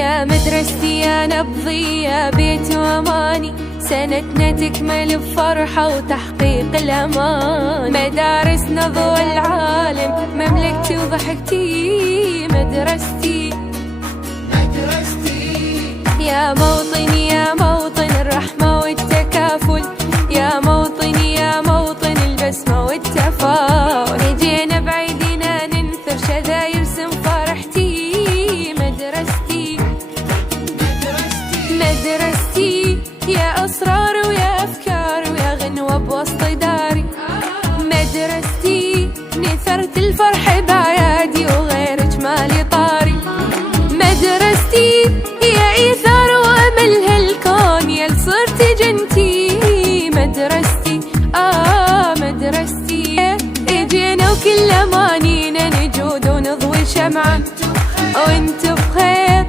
يا مدرستي يا نبضي يا بيت واماني، سنتنا تكمل بفرحة وتحقيق الأمان. مدارسنا ضوء العالم، مملكتي وضحكتي مدرستي. يا موطني يا موطن الرحمة والتكافل، يا موطني يا موطن البسمة والتفاؤل. جينا بعيدنا ننثر شذا يرسم فرحتي مدرستي. مدرستي يا أسرار ويا أفكار ويا غنوة بوسط داري. مدرستي نثرت الفرح بأعيادي وغير جمالي طاري. مدرستي هي إيثار وأمل هالكون، يا صرت جنتي مدرستي. مدرستي اجينا وكل أمانينا نجود ونضوي شمعة وانت بخير.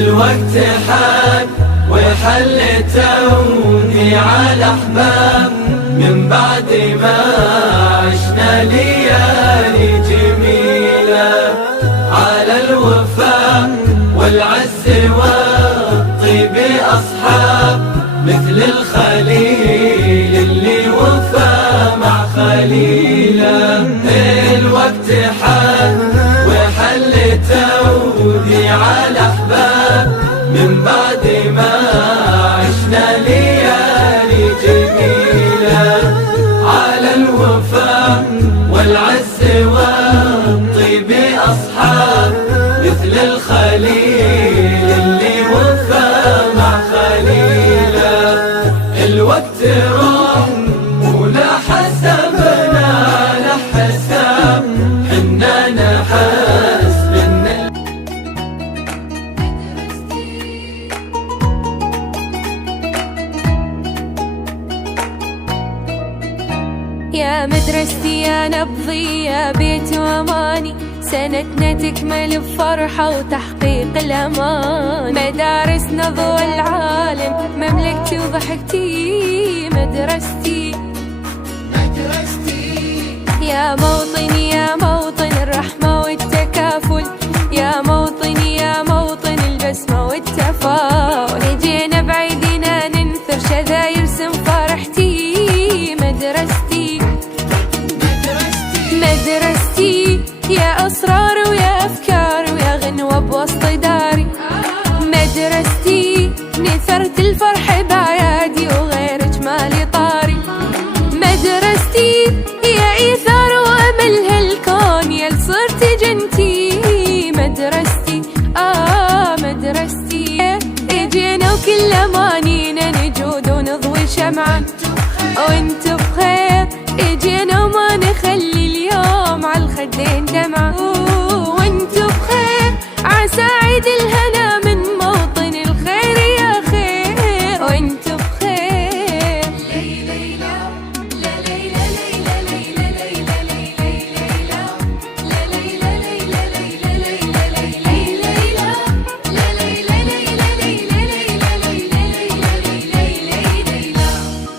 الوقت حان وحل توني على أحباب، من بعد ما عشنا ليالي جميلة على الوفاء والعز والطيب أصحاب، مثل الخليل اللي وفى مع خليله. الوقت حان وحل توني على أحباب، من بعد ما عشنا ليالي جميلة على الوفاء والعز والطيب أصحاب، مثل الخليل اللي وفى مع خليله. الوقت راح ولا حسبنا لا حساب، حنا نحس بنا. يا مدرستي يا نبضي يا بيت واماني، سنتنا تكمل بفرحة وتحقيق الأمان. مدارسنا ضوء العالم، مملكتي وضحكتي مدرستي. يا موطني يا موطن الرحمة والتكافل، يا موطني يا موطن البسمة والتفاؤل. جينا بعيدنا ننثر شذا يرسم فرحتي مدرستي. مدرستي يا أسرار ويا أفكار ويا غنوة بوسط داري. مدرستي نثرت الفرح بأعيادي وغير جمالي طاري. مدرستي هي إيثار وأمل هالكون، يا صرت جنتي مدرستي. مدرستي اجينا وكل أمانينا نجود ونضوي شمعة وانت بخير. اجينا وما نخلي اليوم على الخدين دمعة وانت بخير. عسى عيد الهنا من موطن الخير يا خير وانت بخير.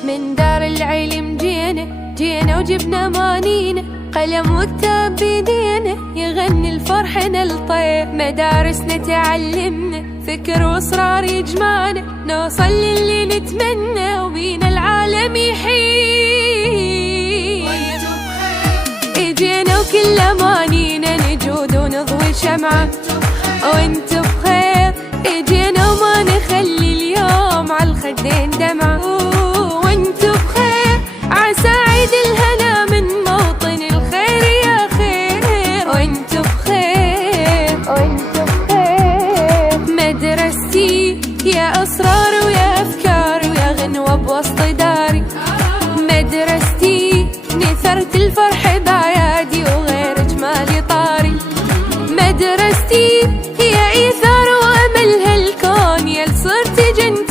من دار العلم جينا وجبنا مانينا، قلم وكتاب بيدينا يغني الفرحنا الطير. مدارسنا تعلمنا فكر واصرار يجمعنا، نوصل للي نتمنى وبينا العالم يحيي. اجينا وكل امانينا نجود ونضوي شمعة وانت بخير. اجينا وما نخلي اليوم على الخدين دمعة وانت بخير. عسى عيد الهنا من موطن الخير يا خير وانت بخير وانت بخير. مدرستي يا أسرار ويا أفكار ويا غنوة بوسط داري. مدرستي نثرت الفرح بأعيادي وغير جمالي طاري. مدرستي هي إيثار وأمل هالكون، يا صرت جنتي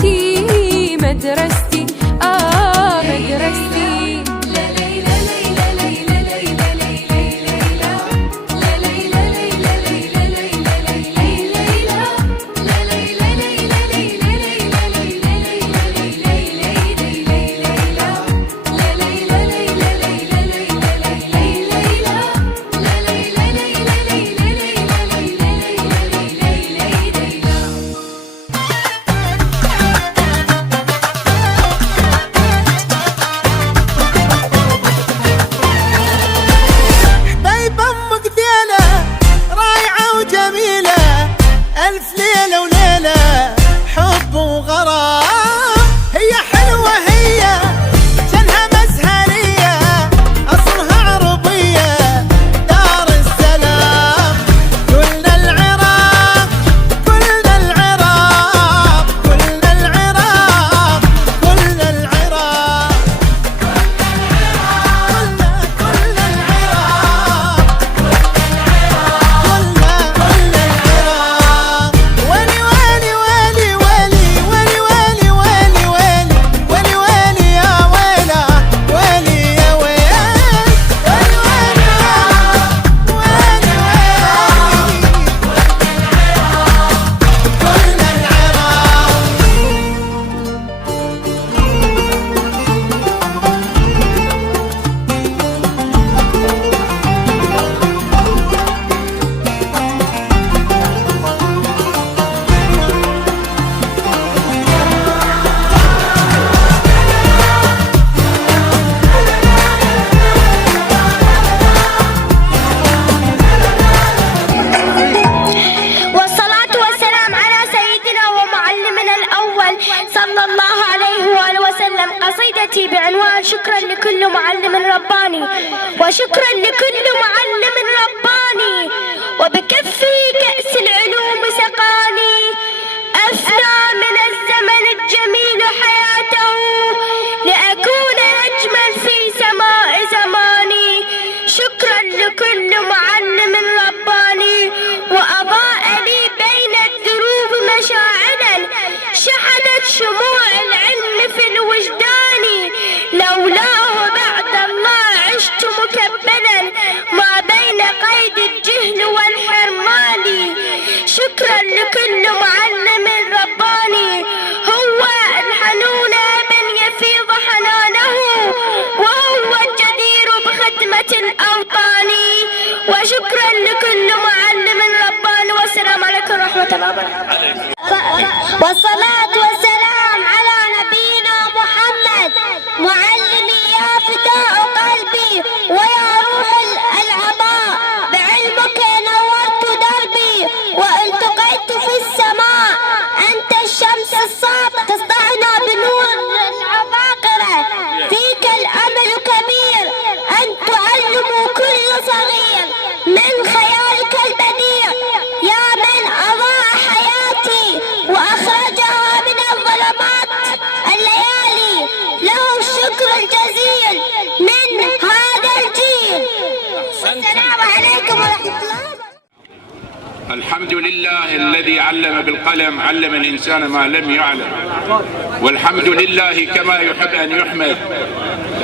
وشكرا لكل معلم رباني، هو الحنون من يفيض حنانه، وهو الجدير بخدمة الأوطان. وشكرا لكل معلم رباني، والسلام عليكم ورحمة الله وبركاته. والصلاة والسلام على نبينا محمد، معلمي يا فداء قلبي ويا روح العطاء، بعلمك نورت دربي والتقيت في السماء، أنت الشمس الساطعة تسطعنا بنور العباقرة، فيك الأمل كبير أن تعلم كل صغير من خيالك البديع، يا من أضاء حياتي وأخرجها من الظلمات الليالي، له الشكر الجزيل من هذا الجيل. السلام عليكم ورحمة الله. الحمد لله الذي علم بالقلم، علم الإنسان ما لم يعلم، والحمد لله كما يحب أن يحمد.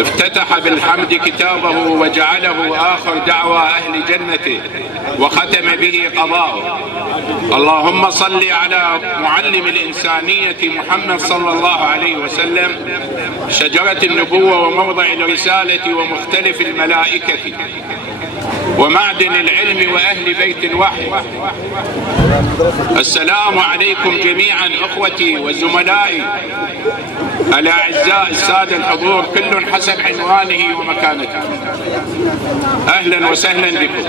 افتتح بالحمد كتابه وجعله آخر دعوى أهل جنته، وختم به قضاءه. اللهم صل على معلم الإنسانية محمد صلى الله عليه وسلم، شجرة النبوة وموضع الرسالة ومختلف الملائكة ومعدن العلم وأهل بيت الوحي. السلام عليكم جميعا أخوتي وزملائي الأعزاء السادة الحضور، كل حسب عنوانه ومكانته. أهلا وسهلا بكم.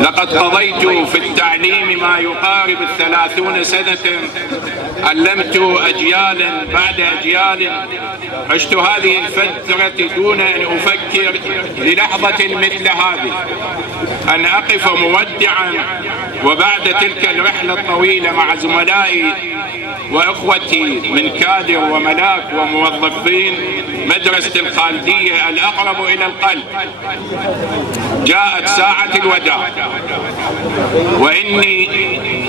لقد قضيت في التعليم ما يقارب 30 سنة، علمت أجيالا بعد أجيال. عشت هذه الفترة دون أن أفكر للحظة مثل هذه أن أقف مودعا، وبعد تلك الرحلة الطويلة مع زملائي وإخوتي من كادر وملاك وموظفين مدرسة الخالدية الأقرب إلى القلب، جاءت ساعة الوداع، وإني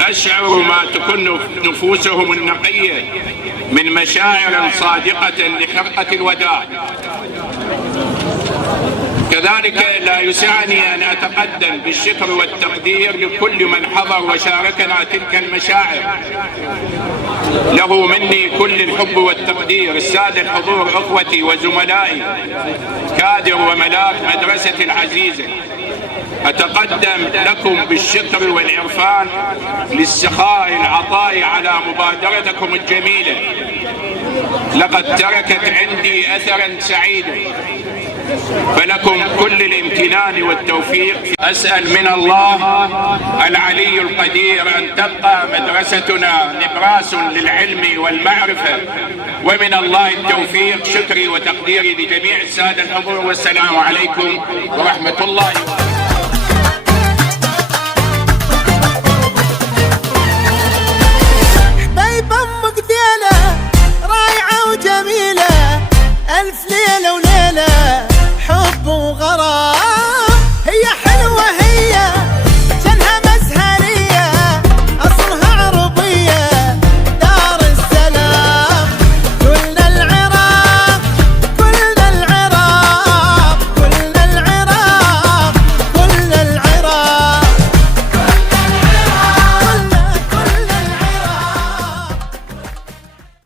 أشعر ما تكن نفوسهم النقية من مشاعر صادقة لحرقة الوداع. كذلك لا يسعني أن أتقدم بالشكر والتقدير لكل من حضر وشاركنا تلك المشاعر. له مني كل الحب والتقدير. السادة الحضور، أخوتي وزملائي كادر وملاك مدرسة العزيزة، أتقدم لكم بالشكر والعرفان للسخاء العطاء على مبادرتكم الجميلة، لقد تركت عندي أثرا سعيدا، فلكم كل الامتنان والتوفيق. أسأل من الله العلي القدير أن تبقى مدرستنا نبراس للعلم والمعرفة، ومن الله التوفيق. شكري وتقديري لجميع السادة الحضور، والسلام عليكم ورحمة الله وبركاته.